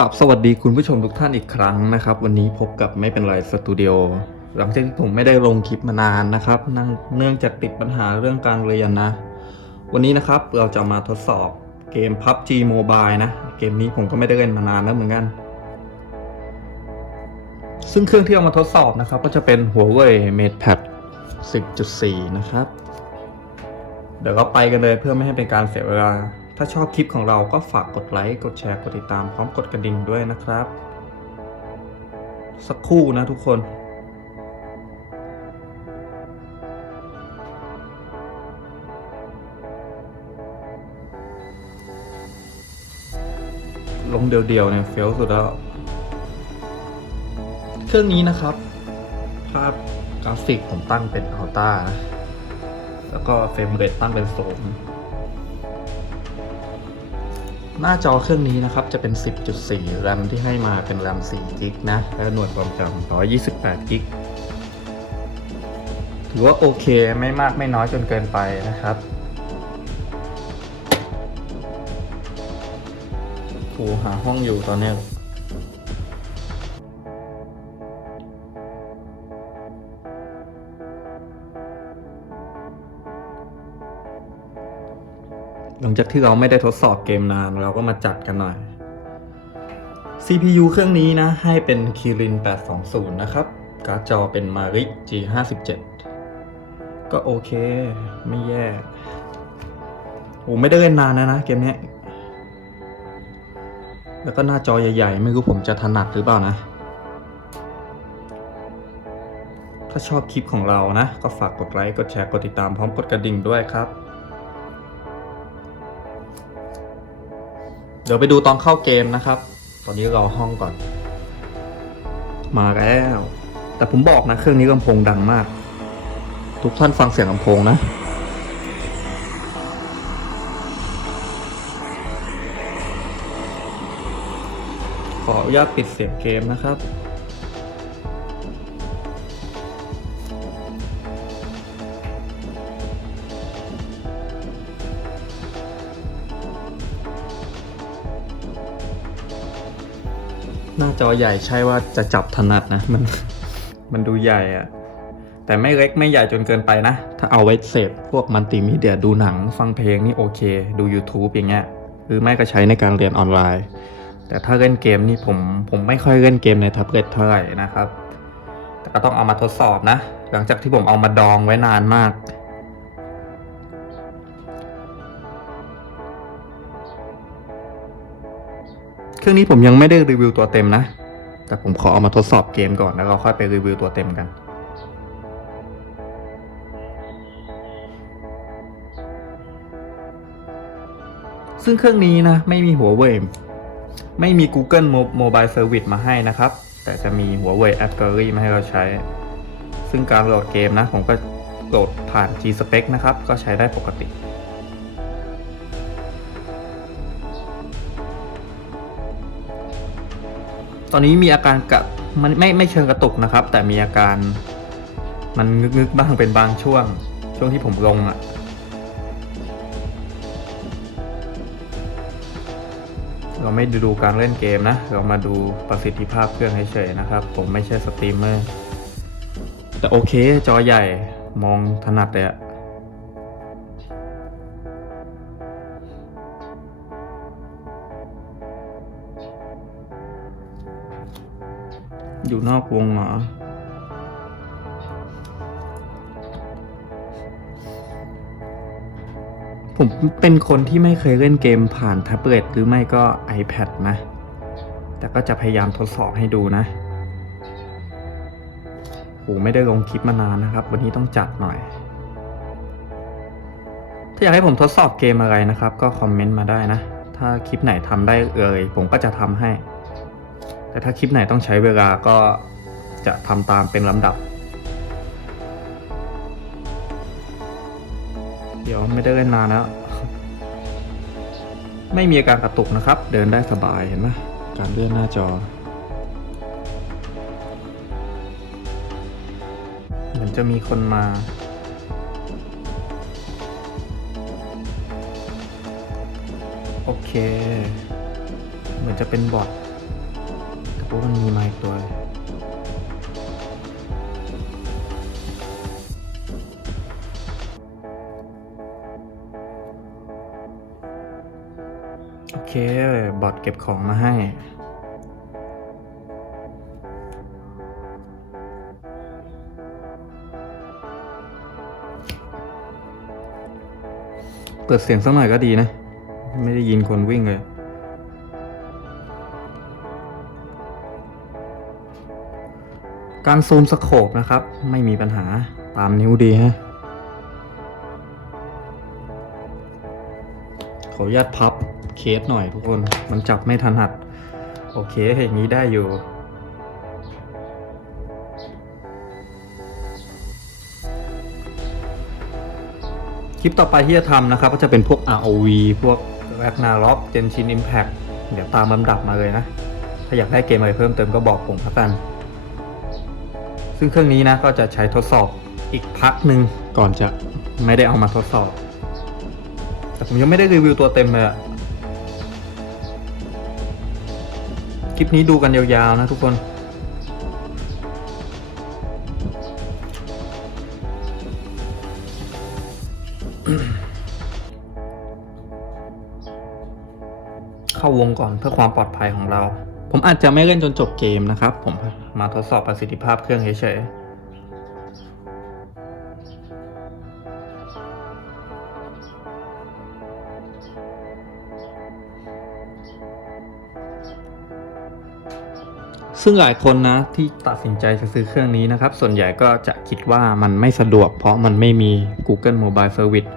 กับสวัสดีคุณผู้ชมทุกท่านอีกครั้งนะครับ วันนี้พบกับไม่เป็นไรสตูดิโอหลังจากที่ผมไม่ได้ลงคลิปมานานนะครับนั่งเนื่องจากติดปัญหาเรื่องการเรียนนะ วันนี้นะครับเราจะมาทดสอบเกม PUBG Mobile นะ เกมนี้ผมก็ไม่ได้เล่นมานานแล้วเหมือนกัน ซึ่งเครื่องที่เอามาทดสอบนะครับ ก็จะเป็น Huawei MatePad 10.4 นะครับ เดี๋ยวเราไปกันเลยเพื่อไม่ให้เป็นการเสียเวลา ถ้าชอบคลิปของเราก็ฝากกดไลค์ กดแชร์ กดติดตามพร้อมกดกระดิ่งด้วยนะครับ สักครู่นะทุกคนลงเดียวๆเนี่ยเฟี้ยวสุดแล้ว เครื่องนี้นะครับ ภาพกราฟิกผมตั้งเป็นอัลต้านะ แล้วก็เฟรมเรทตั้งเป็นศูนย์ หน้าจอเครื่องนี้นะครับจะเป็น 10.4 แรมที่ให้มาเป็นแรม4กิกนะ และหน่วยความจำ128กิกถือว่าโอเคไม่มากไม่น้อยจนเกินไปนะครับโูหาห้องอยู่ตอนนี้ หลังจากที่เราไม่ได้ทดสอบเกมนานเราก็มาจัดกันหน่อย CPU เครื่องนี้นะ ให้เป็น Kirin 820 นะครับ การ์ดจอเป็น Mari G57 ก็โอเค ไม่แย่โอ้ไม่ได้เล่นนานแล้วนะ เกมนี้แล้วก็หน้าจอใหญ่ ๆ ไม่รู้ผมจะถนัดหรือเปล่านะ ถ้าชอบคลิปของเรานะ ก็ฝากกดไลค์ กดแชร์ กดติดตามพร้อมกดกระดิ่งด้วยครับ เดี๋ยวไปดูตอนเข้าเกมนะครับ ตอนนี้รอห้องก่อน มาแล้ว แต่ผมบอกนะเครื่องนี้ลำโพงดังมาก ทุกท่านฟังเสียงลำโพงนะขออนุญาตปิดเสียงเกมนะครับ จอใหญ่ใช่ว่าจะจับถนัดนะมัน มันดูใหญ่อะแต่ไม่เล็กไม่ใหญ่จนเกินไปนะ ถ้าเอาไว้เสพพวกมัลติมีเดียดูหนังฟังเพลงนี่โอเค ดู YouTube อย่างเงี้ยหรือไม่ก็ใช้ในการเรียนออนไลน์ แต่ถ้าเล่นเกมนี่ผมผมไม่ค่อยเล่นเกมในแท็บเล็ตเท่าไหร่นะครับ แต่ก็ต้องเอามาทดสอบนะ หลังจากที่ผมเอามาดองไว้นานมาก เครื่องนี้ผมยังไม่ได้รีวิวตัวเต็มนะ แต่ผมขอเอามาทดสอบเกมก่อนแล้วเราค่อยไปรีวิวตัวเต็มกันซึ่งเครื่องนี้นะไม่มีหัวเว่ยไม่มี Google Mobile Service มาให้นะครับ แต่จะมีหัวเว่ย App Gallery มาให้เราใช้ ซึ่งการโหลดเกมนะ ผมก็โหลดผ่าน G-Spec นะครับ ก็ใช้ได้ปกติ ตอนนี้มีอาการกะมันไม่ไม่เชิงกระตุกนะครับ แต่มีอาการมันงึกงึกๆบ้างเป็นบางช่วง ช่วงที่ผมลงอะ่ะเราไม่ดูการเล่นเกมนะ เรามาดูประสิทธิภาพเครื่องเฉยๆนะครับ ผมไม่ใช่สตรีมเมอร์ แต่โอเคจอใหญ่มองถนัดเลยอะ อยู่นอกวงเหรอ ผมเป็นคนที่ไม่เคยเล่นเกมผ่านแท็บเล็ตหรือไม่ก็ iPad นะ แต่ก็จะพยายามทดสอบให้ดูนะโหไม่ได้ลงคลิปมานานนะครับ วันนี้ต้องจัดหน่อย ถ้าอยากให้ผมทดสอบเกมอะไรนะครับ ก็คอมเมนต์มาได้นะ ถ้าคลิปไหนทำได้เอ่ยผมก็จะทำให้ แต่ถ้าคลิปไหนต้องใช้เวลาก็จะทำตามเป็นลำดับ เดี๋ยวไม่ได้เล่นนานแล้ว ไม่มีอาการกระตุกนะครับ เดินได้สบายเห็นไหมการเลื่อนหน้าจอเหมือนจะมีคนมาโอเค เหมือนจะเป็นบอท อ้มันมีไมาอีกตัวโอเค บอทเก็บของมาให้ เปิดเสียงสักหน่อยก็ดีนะ ไม่ได้ยินคนวิ่งเลย การซูมสโคปนะครับ ไม่มีปัญหาตามนิ้วดีฮะขออนุญาตพับเคสหน่อยทุกคน มันจับไม่ถนัด โอเคอย่างนี้ได้อยู่ คลิปต่อไปที่จะทำนะครับ ก็จะเป็นพวก ROV พวก Ragnarok Genshin Impact เดี๋ยวตามลำดับมาเลยนะ ถ้าอยากได้เกมอะไรเพิ่มเติมก็บอกผมครับกัน ซึ่งเครื่องนี้นะก็จะใช้ทดสอบอีกพักหนึ่งก่อนจะไม่ได้เอามาทดสอบ แต่ผมยังไม่ได้รีวิวตัวเต็มเลยอะคลิปนี้ดูกันยาวๆนะทุกคน เข้าวงก่อนเพื่อความปลอดภัยของเรา ผมอาจจะไม่เล่นจนจบเกมนะครับ ผมมาทดสอบประสิทธิภาพเครื่องเฉยๆซึ่งหลายคนนะที่ตัดสินใจจะซื้อเครื่องนี้นะครับ ส่วนใหญ่ก็จะคิดว่ามันไม่สะดวก เพราะมันไม่มี Google Mobile Service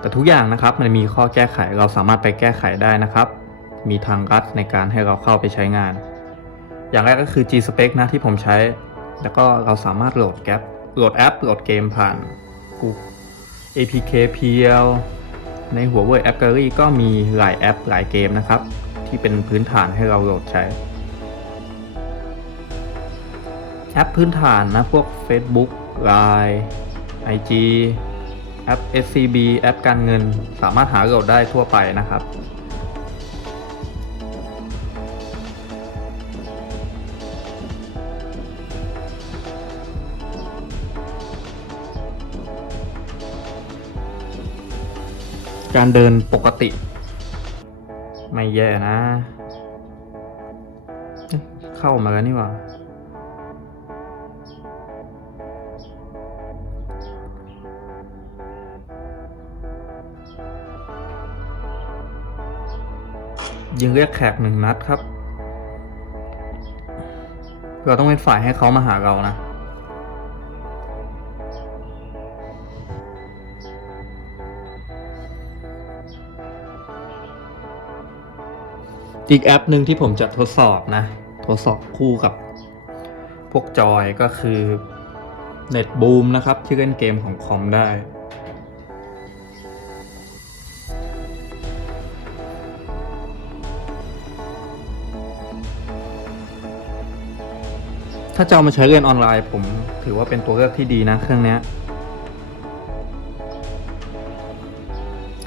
แต่ทุกอย่างนะครับมันมีข้อแก้ไขเราสามารถไปแก้ไขได้นะครับ มีทางลัดในการให้เราเข้าไปใช้งาน อย่างแรกก็คือ G-Spec นะที่ผมใช้ แล้วก็เราสามารถโหลดแกปโหลดแอปโหลดเกมผ่าน Google APK PL ในหัว w o r d App Gallery ก็มีหลายแอปหลายเกมนะครับ ที่เป็นพื้นฐานให้เราโหลดใช้ แอปพื้นฐานนะพวก Facebook Line IG แอป SCB แอปการเงินสามารถหาโหลดได้ทั่วไปนะครับ การเดินปกติ ไม่แย่นะ เข้ามาแล้วนี่หว่ายิงเรียกแขกหนึ่งนัดครับ เราต้องเป็นฝ่ายให้เขามาหาเรานะ อีกแอปหนึ่งที่ผมจะทดสอบนะ ทดสอบคู่กับ พวกจอยก็คือ NetBoom นะครับ ที่เล่นเกมของคอมได้ ถ้าจะเอามาใช้เรียนออนไลน์ผมถือว่าเป็นตัวเลือกที่ดีนะเครื่องนี้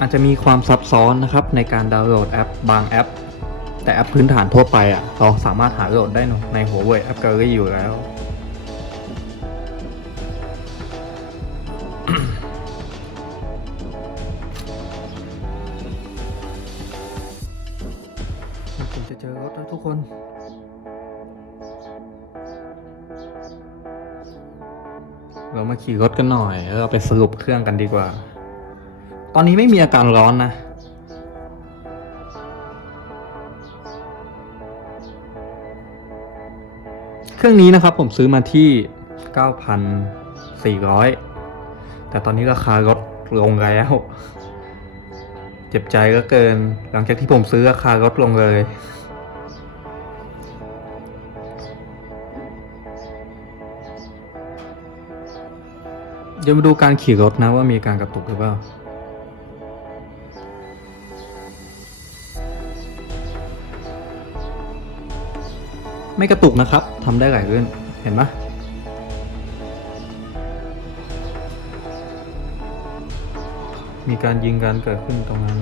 อาจจะมีความซับซ้อนนะครับในการดาวน์โหลดแอปบางแอป แต่แอปพื้นฐานทั่วไปอะเราสามารถหาโหลดได้ในหัวเว่ยแอป Gallery อยู่แล้ว ผมจะเจอรถแล้วทุกคนเรามาขี่รถกันหน่อยแล้วเราไปสรุปเครื่องกันดีกว่า ตอนนี้ไม่มีอาการร้อนนะ เครื่องนี้นะครับผมซื้อมาที่ 9,400 แต่ตอนนี้ราคาลดลงแล้ว เจ็บใจก็เกิน หลังจากที่ผมซื้อราคาลดลงเลย เดี๋ยวมาดูการขี่รถนะว่ามีการกระตุกหรือเปล่า ไม่กระตุกนะครับทำได้หลายเรื่องเห็นไหมมีการยิงกันเกิดขึ้นตรงนั้น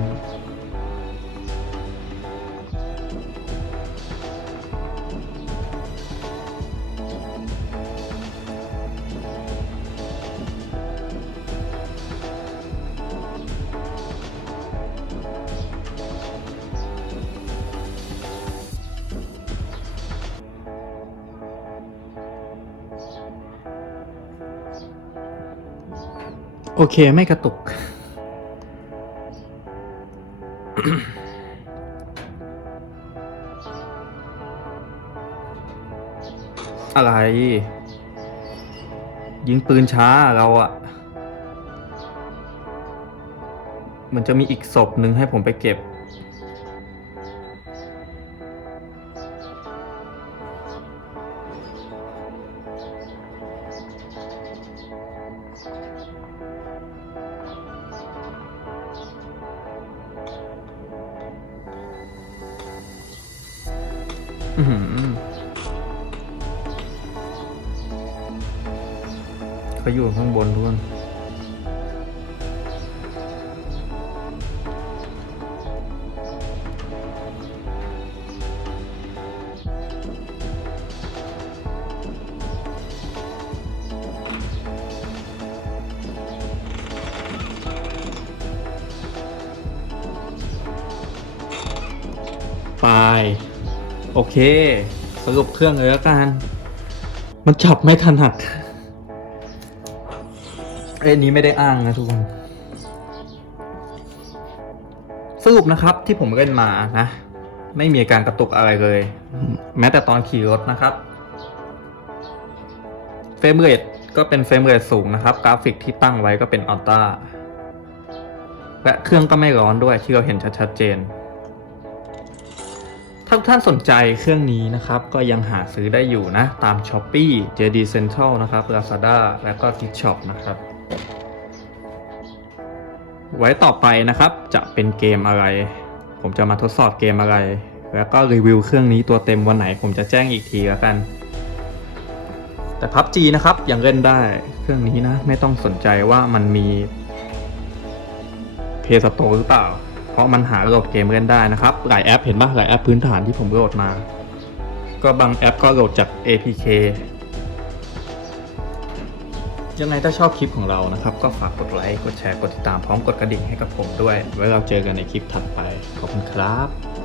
โอเคไม่กระตุก อะไร ยิงปืนช้าเราอะมันจะมีอีกศพหนึ่งให้ผมไปเก็บ อื้อหือเขาอยู่ข้างบนทุกคนไป โอเค สรุปเครื่องเลยแล้วกัน มันจับไม่ถนัด เอ้นี้ไม่ได้อ้างนะทุกคน สรุปนะครับที่ผมเล่นมานะ ไม่มีการกระตุกอะไรเลย แม้แต่ตอนขี่รถนะครับ เฟรมเรทก็เป็นเฟรมเรทสูงนะครับ กราฟิกที่ตั้งไว้ก็เป็นอัลต้าและเครื่องก็ไม่ร้อนด้วยที่เราเห็นชัดๆเจน ถ้าท่านสนใจเครื่องนี้นะครับ ก็ยังหาซื้อได้อยู่นะ ตาม s h อ p e e JD Central นะครับ Lazada และก็ TikTok นะครับ ไว้ต่อไปนะครับจะเป็นเกมอะไร ผมจะมาทดสอบเกมอะไร แล้วก็รีวิวเครื่องนี้ตัวเต็มวันไหนผมจะแจ้งอีกทีแล้วกัน แต่ PUBG นะครับยังเล่นได้เครื่องนี้นะ ไม่ต้องสนใจว่ามันมีเพย์สโตหรือเปล่า เพราะมันหาโหลดเกมเล่นได้นะครับ หลายแอปเห็นปะหลายแอปพื้นฐานที่ผมโหลดมา ก็บางแอปก็โหลดจาก APK ยังไงถ้าชอบคลิปของเรานะครับ ก็ฝากกดไลค์ กดแชร์ กดติดตามพร้อมกดกระดิ่งให้กับผมด้วย ไว้เราเจอกันในคลิปถัดไป ขอบคุณครับ